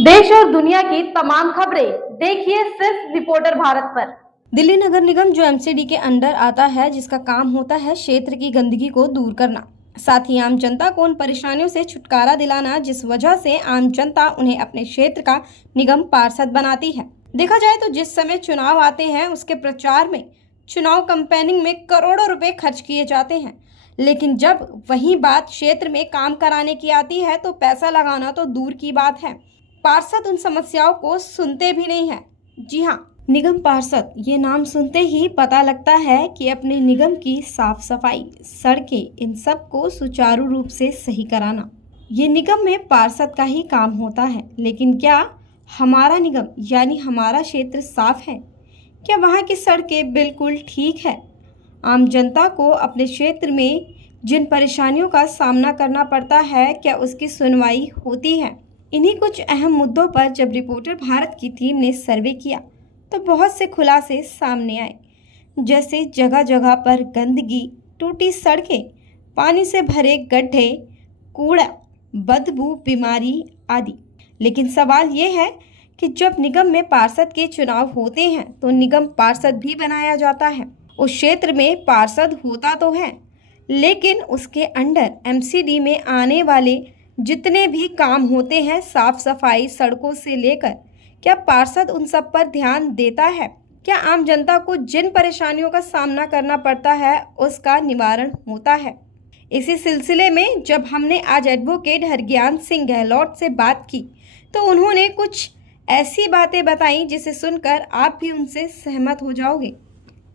देश और दुनिया की तमाम खबरें देखिए सिर्फ रिपोर्टर भारत पर। दिल्ली नगर निगम जो एमसीडी के अंडर आता है, जिसका काम होता है क्षेत्र की गंदगी को दूर करना, साथ ही आम जनता को उन परेशानियों से छुटकारा दिलाना जिस वजह से आम जनता उन्हें अपने क्षेत्र का निगम पार्षद बनाती है। देखा जाए तो जिस समय चुनाव आते हैं उसके प्रचार में, चुनाव कैंपेनिंग में करोड़ों रुपए खर्च किए जाते हैं, लेकिन जब वही बात क्षेत्र में काम कराने की आती है तो पैसा लगाना तो दूर की बात है, पार्षद उन समस्याओं को सुनते भी नहीं है। जी हाँ, निगम पार्षद ये नाम सुनते ही पता लगता है कि अपने निगम की साफ सफाई, सड़कें, इन सब को सुचारू रूप से सही कराना ये निगम में पार्षद का ही काम होता है। लेकिन क्या हमारा निगम यानी हमारा क्षेत्र साफ है? क्या वहाँ की सड़कें बिल्कुल ठीक है? आम जनता को अपने क्षेत्र में जिन परेशानियों का सामना करना पड़ता है, क्या उसकी सुनवाई होती है? इन्हीं कुछ अहम मुद्दों पर जब रिपोर्टर भारत की टीम ने सर्वे किया तो बहुत से खुलासे सामने आए, जैसे जगह जगह पर गंदगी, टूटी सड़कें, पानी से भरे गड्ढे, कूड़ा, बदबू, बीमारी आदि। लेकिन सवाल ये है कि जब निगम में पार्षद के चुनाव होते हैं तो निगम पार्षद भी बनाया जाता है। उस क्षेत्र में पार्षद होता तो है, लेकिन उसके अंडर एमसीडी में आने वाले जितने भी काम होते हैं, साफ सफाई, सड़कों से लेकर, क्या पार्षद उन सब पर ध्यान देता है? क्या आम जनता को जिन परेशानियों का सामना करना पड़ता है उसका निवारण होता है? इसी सिलसिले में जब हमने आज एडवोकेट हरज्ञान सिंह गहलोत से बात की तो उन्होंने कुछ ऐसी बातें बताई जिसे सुनकर आप भी उनसे सहमत हो जाओगे।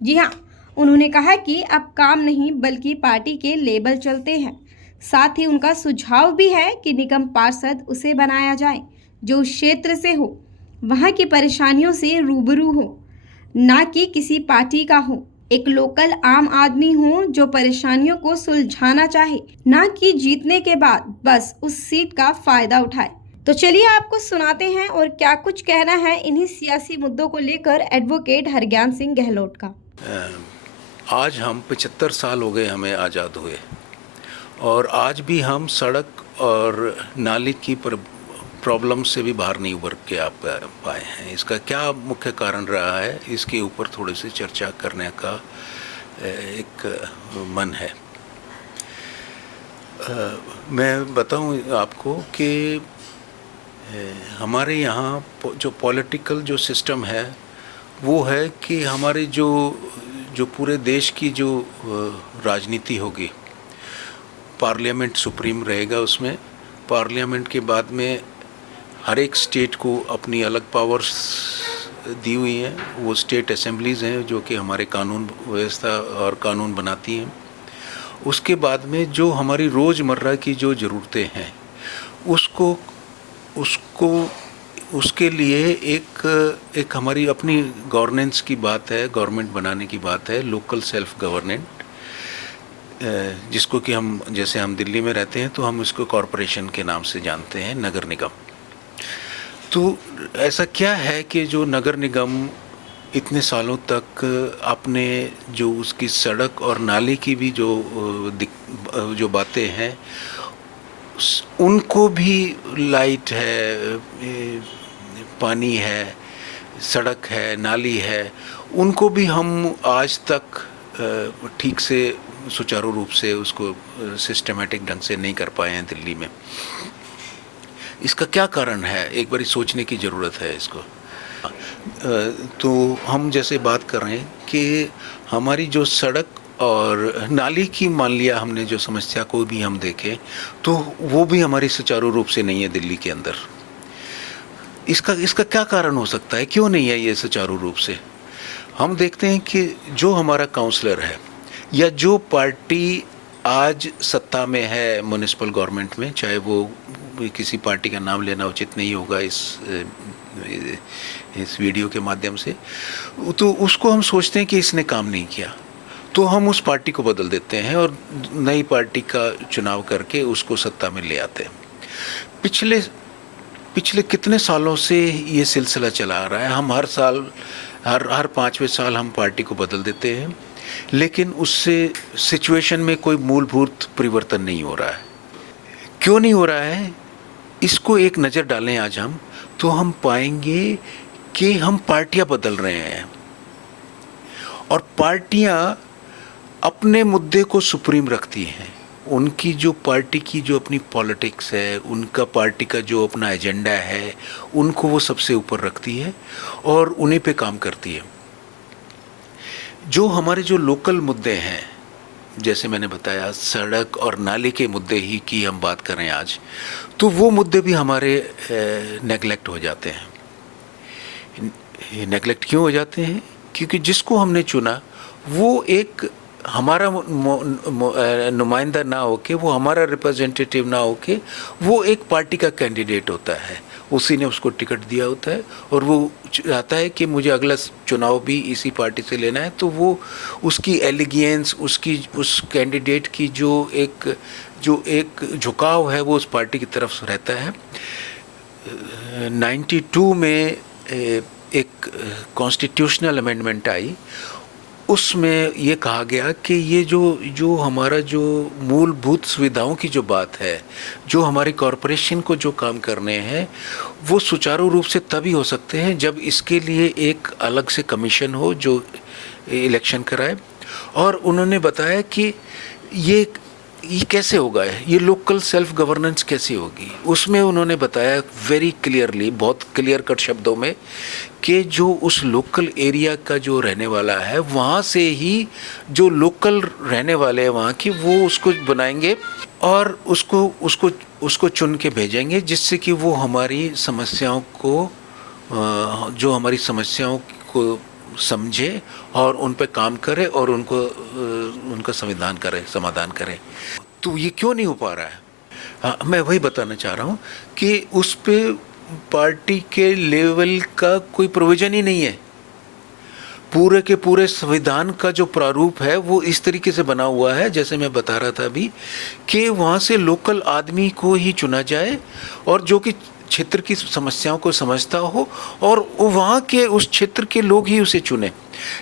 जी हाँ, उन्होंने कहा कि अब काम नहीं बल्कि पार्टी के लेबल चलते हैं। साथ ही उनका सुझाव भी है कि निगम पार्षद उसे बनाया जाए जो उस क्षेत्र से हो, वहाँ की परेशानियों से रूबरू हो, ना कि किसी पार्टी का हो। एक लोकल आम आदमी हो जो परेशानियों को सुलझाना चाहे, ना कि जीतने के बाद बस उस सीट का फायदा उठाए। तो चलिए आपको सुनाते हैं और क्या कुछ कहना है इन्हीं सियासी मुद्दों को लेकर एडवोकेट हरज्ञान सिंह गहलोत का। आज हम 75 साल हो गए हमें आज़ाद हुए, और आज भी हम सड़क और नाली की प्रॉब्लम से भी बाहर नहीं उभर के आ पाए हैं। इसका क्या मुख्य कारण रहा है, इसके ऊपर थोड़ी सी चर्चा करने का एक मन है। मैं बताऊं आपको कि हमारे यहाँ जो पॉलिटिकल जो सिस्टम है वो है कि हमारे जो पूरे देश की जो राजनीति होगी, पार्लियामेंट सुप्रीम रहेगा, उसमें पार्लियामेंट के बाद में हर एक स्टेट को अपनी अलग पावर्स दी हुई हैं। वो स्टेट असेंबलीज़ हैं जो कि हमारे कानून व्यवस्था और कानून बनाती हैं। उसके बाद में जो हमारी रोज़मर्रा की जो ज़रूरतें हैं उसके लिए एक हमारी अपनी गवर्नेंस की बात है, गवर्नमेंट बनाने की बात है, लोकल सेल्फ गवर्नेंट, जिसको कि जैसे हम दिल्ली में रहते हैं तो हम इसको कॉरपोरेशन के नाम से जानते हैं, नगर निगम। तो ऐसा क्या है कि जो नगर निगम इतने सालों तक अपने जो उसकी सड़क और नाले की भी जो बातें हैं उनको भी, लाइट है, पानी है, सड़क है, नाली है, उनको भी हम आज तक ठीक से सुचारू रूप से उसको सिस्टमेटिक ढंग से नहीं कर पाए हैं दिल्ली में। इसका क्या कारण है, एक बारी सोचने की ज़रूरत है इसको। तो हम जैसे बात कर रहे हैं कि हमारी जो सड़क और नाली की, मान लिया हमने जो समस्या को भी हम देखें तो वो भी हमारी सुचारू रूप से नहीं है दिल्ली के अंदर। इसका क्या कारण हो सकता है, क्यों नहीं है ये सुचारू रूप से? हम देखते हैं कि जो हमारा काउंसलर है या जो पार्टी आज सत्ता में है म्युनिसिपल गवर्नमेंट में, चाहे वो किसी पार्टी का नाम लेना उचित नहीं होगा इस वीडियो के माध्यम से, तो उसको हम सोचते हैं कि इसने काम नहीं किया तो हम उस पार्टी को बदल देते हैं और नई पार्टी का चुनाव करके उसको सत्ता में ले आते हैं। पिछले कितने सालों से ये सिलसिला चला आ रहा है। हम हर साल हर 5वें साल हम पार्टी को बदल देते हैं, लेकिन उससे सिचुएशन में कोई मूलभूत परिवर्तन नहीं हो रहा है। क्यों नहीं हो रहा है? इसको एक नज़र डालें आज हम, तो हम पाएंगे कि हम पार्टियां बदल रहे हैं और पार्टियां अपने मुद्दे को सुप्रीम रखती हैं। उनकी जो पार्टी की जो अपनी पॉलिटिक्स है, उनका पार्टी का जो अपना एजेंडा है, उनको वो सबसे ऊपर रखती है और उन्हीं पे काम करती है। जो हमारे जो लोकल मुद्दे हैं, जैसे मैंने बताया सड़क और नाले के मुद्दे ही की हम बात करें आज, तो वो मुद्दे भी हमारे नेगलेक्ट हो जाते हैं। नेगलेक्ट क्यों हो जाते हैं? क्योंकि जिसको हमने चुना वो एक हमारा नुमाइंदा ना होके, वो हमारा रिप्रेजेंटेटिव ना होके, वो एक पार्टी का कैंडिडेट होता है, उसी ने उसको टिकट दिया होता है और वो चाहता है कि मुझे अगला चुनाव भी इसी पार्टी से लेना है। तो वो उसकी एलिगेंस, उसकी उस कैंडिडेट की जो एक झुकाव है वो उस पार्टी की तरफ रहता है। 92 में एक कॉन्स्टिट्यूशनल अमेंडमेंट आई, उसमें ये कहा गया कि ये जो हमारा जो मूलभूत सुविधाओं की जो बात है, जो हमारी कॉरपोरेशन को जो काम करने हैं, वो सुचारू रूप से तभी हो सकते हैं जब इसके लिए एक अलग से कमीशन हो जो इलेक्शन कराए। और उन्होंने बताया कि ये कैसे होगा, ये लोकल सेल्फ गवर्नेंस कैसे होगी। उसमें उन्होंने बताया वेरी क्लियरली, बहुत क्लियर कट शब्दों में, कि जो उस लोकल एरिया का जो रहने वाला है, वहाँ से ही जो लोकल रहने वाले हैं वहाँ की, वो उसको बनाएंगे और उसको चुन के भेजेंगे, जिससे कि वो हमारी समस्याओं को समझे और उन पे काम करे और उनका समाधान करे। तो ये क्यों नहीं हो पा रहा है? हाँ, मैं वही बताना चाह रहा हूँ कि उस पे पार्टी के लेवल का कोई प्रोविजन ही नहीं है। पूरे के पूरे संविधान का जो प्रारूप है वो इस तरीके से बना हुआ है, जैसे मैं बता रहा था अभी, कि वहाँ से लोकल आदमी को ही चुना जाए और जो कि क्षेत्र की समस्याओं को समझता हो और वहाँ के उस क्षेत्र के लोग ही उसे चुने,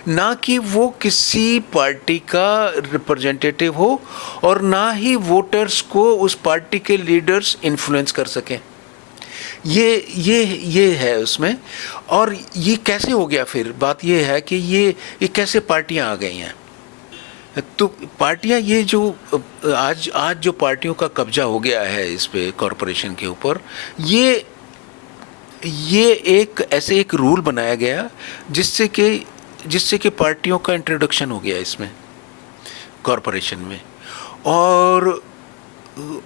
ना कि वो किसी पार्टी का रिप्रेजेंटेटिव हो और ना ही वोटर्स को उस पार्टी के लीडर्स इन्फ्लुएंस कर सकें। ये है उसमें। और ये कैसे हो गया? फिर बात ये है कि ये कैसे पार्टियां आ गई हैं। तो पार्टियां, ये जो आज जो पार्टियों का कब्जा हो गया है इस पे कॉरपोरेशन के ऊपर, ये एक रूल बनाया गया जिससे कि पार्टियों का इंट्रोडक्शन हो गया इसमें कॉरपोरेशन में।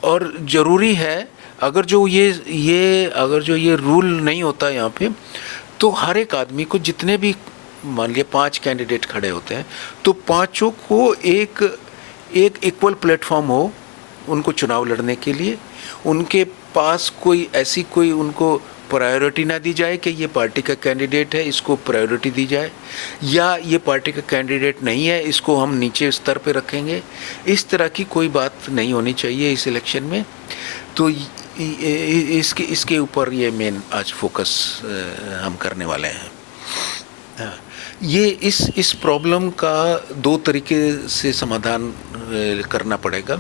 और ज़रूरी है, अगर जो ये रूल नहीं होता यहाँ पे, तो हर एक आदमी को, जितने भी मान लिया 5 कैंडिडेट खड़े होते हैं, तो पांचों को एक इक्वल प्लेटफॉर्म हो उनको चुनाव लड़ने के लिए। उनके पास कोई उनको प्रायोरिटी ना दी जाए कि ये पार्टी का कैंडिडेट है, इसको प्रायोरिटी दी जाए, या ये पार्टी का कैंडिडेट नहीं है, इसको हम नीचे स्तर पे रखेंगे। इस तरह की कोई बात नहीं होनी चाहिए इस इलेक्शन में। तो इसके ऊपर ये मेन आज फोकस हम करने वाले हैं। ये इस प्रॉब्लम का 2 तरीके से समाधान करना पड़ेगा,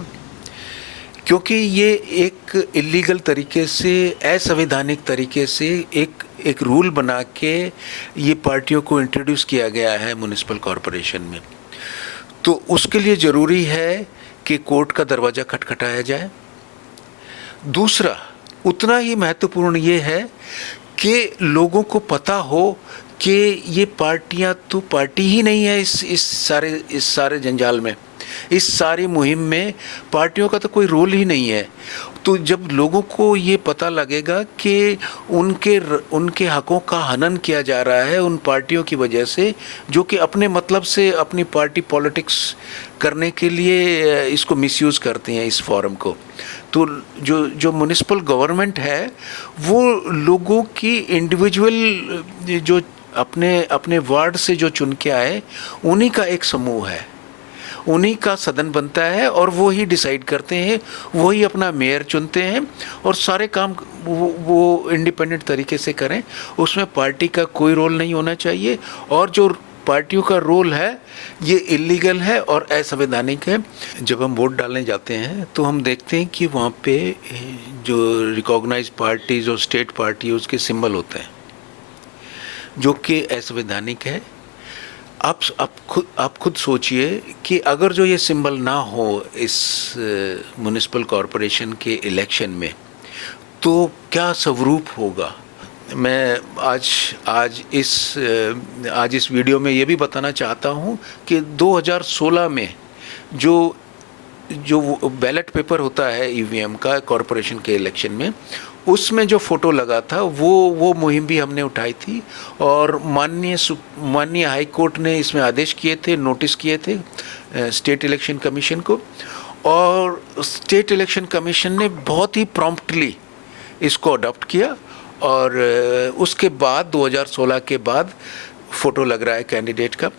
क्योंकि ये एक इलीगल तरीके से, असंवैधानिक तरीके से एक रूल बना के ये पार्टियों को इंट्रोड्यूस किया गया है म्युनिसिपल कॉरपोरेशन में। तो उसके लिए ज़रूरी है कि कोर्ट का दरवाज़ा खटखटाया जाए। दूसरा, उतना ही महत्वपूर्ण ये है कि लोगों को पता हो कि ये पार्टियां तो पार्टी ही नहीं है इस सारे जंजाल में, इस सारी मुहिम में पार्टियों का तो कोई रोल ही नहीं है। तो जब लोगों को ये पता लगेगा कि उनके हकों का हनन किया जा रहा है उन पार्टियों की वजह से, जो कि अपने मतलब से अपनी पार्टी पॉलिटिक्स करने के लिए इसको मिसयूज़ करती हैं इस फॉरम को, तो जो म्युनिसिपल गवर्नमेंट है वो लोगों की इंडिविजुअल, जो अपने वार्ड से जो चुन के आए, उन्हीं का एक समूह है, उन्हीं का सदन बनता है और वो ही डिसाइड करते हैं, वही अपना मेयर चुनते हैं और सारे काम वो इंडिपेंडेंट तरीके से करें। उसमें पार्टी का कोई रोल नहीं होना चाहिए। और जो पार्टियों का रोल है ये इलीगल है और असंवैधानिक है। जब हम वोट डालने जाते हैं तो हम देखते हैं कि वहाँ पे जो रिकॉग्नाइज्ड पार्टीज और स्टेट पार्टी उसके सिंबल होते हैं जो कि असंवैधानिक है। आप खुद सोचिए कि अगर जो ये सिंबल ना हो इस म्युनिसिपल कॉरपोरेशन के इलेक्शन में तो क्या स्वरूप होगा। मैं आज इस वीडियो में ये भी बताना चाहता हूँ कि 2016 में जो बैलेट पेपर होता है ईवीएम का कॉरपोरेशन के इलेक्शन में, उसमें जो फ़ोटो लगा था वो मुहिम भी हमने उठाई थी और माननीय हाई कोर्ट ने इसमें आदेश किए थे, नोटिस किए थे स्टेट इलेक्शन कमीशन को, और स्टेट इलेक्शन कमीशन ने बहुत ही प्रॉम्प्टली इसको अडॉप्ट किया और उसके बाद 2016 के बाद फ़ोटो लग रहा है कैंडिडेट का।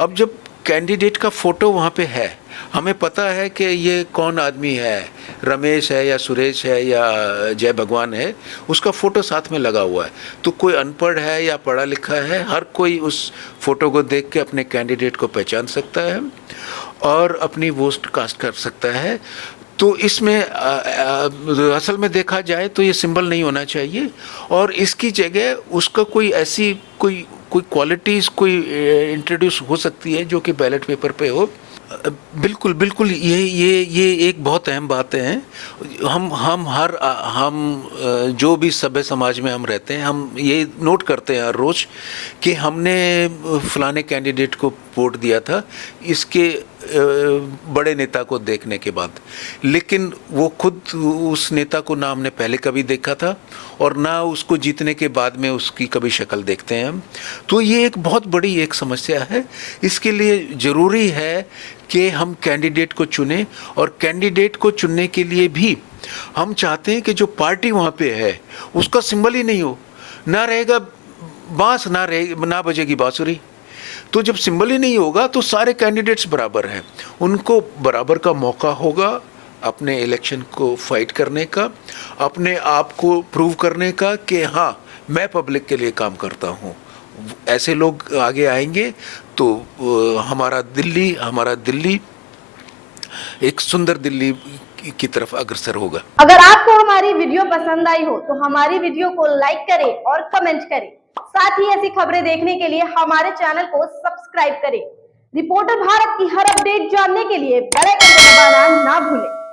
अब जब कैंडिडेट का फ़ोटो वहाँ पे है, हमें पता है कि ये कौन आदमी है, रमेश है या सुरेश है या जय भगवान है, उसका फ़ोटो साथ में लगा हुआ है। तो कोई अनपढ़ है या पढ़ा लिखा है, हर कोई उस फ़ोटो को देख के अपने कैंडिडेट को पहचान सकता है और अपनी वोट कास्ट कर सकता है। तो इसमें असल में देखा जाए तो ये सिंबल नहीं होना चाहिए और इसकी जगह उसका कोई ऐसी कोई क्वालिटीज़ कोई इंट्रोड्यूस हो सकती है जो कि बैलेट पेपर पे हो। बिल्कुल ये एक बहुत अहम बात है। हम जो भी सभ्य समाज में हम रहते हैं, हम ये नोट करते हैं हर रोज़ कि हमने फलाने कैंडिडेट को वोट दिया था इसके बड़े नेता को देखने के बाद, लेकिन वो खुद उस नेता को ना हमने पहले कभी देखा था और ना उसको जीतने के बाद में उसकी कभी शक्ल देखते हैं हम। तो ये एक बहुत बड़ी एक समस्या है। इसके लिए ज़रूरी है कि हम कैंडिडेट को चुनें और कैंडिडेट को चुनने के लिए भी हम चाहते हैं कि जो पार्टी वहाँ पे है उसका सिंबल ही नहीं हो, ना रहेगा बांस, ना बजेगी बांसुरी। तो जब सिंबल ही नहीं होगा तो सारे कैंडिडेट्स बराबर हैं, उनको बराबर का मौका होगा अपने इलेक्शन को फाइट करने का, अपने आप को प्रूव करने का कि हाँ मैं पब्लिक के लिए काम करता हूँ। ऐसे लोग आगे आएंगे तो हमारा दिल्ली एक सुंदर दिल्ली की तरफ अग्रसर होगा। अगर आपको हमारी वीडियो पसंद आई हो तो हमारी वीडियो को लाइक करें और कमेंट करें। साथ ही ऐसी खबरें देखने के लिए हमारे चैनल को सब्सक्राइब करें। रिपोर्टर भारत की हर अपडेट जानने के लिए बेल आइकन को दबाना ना भूलें।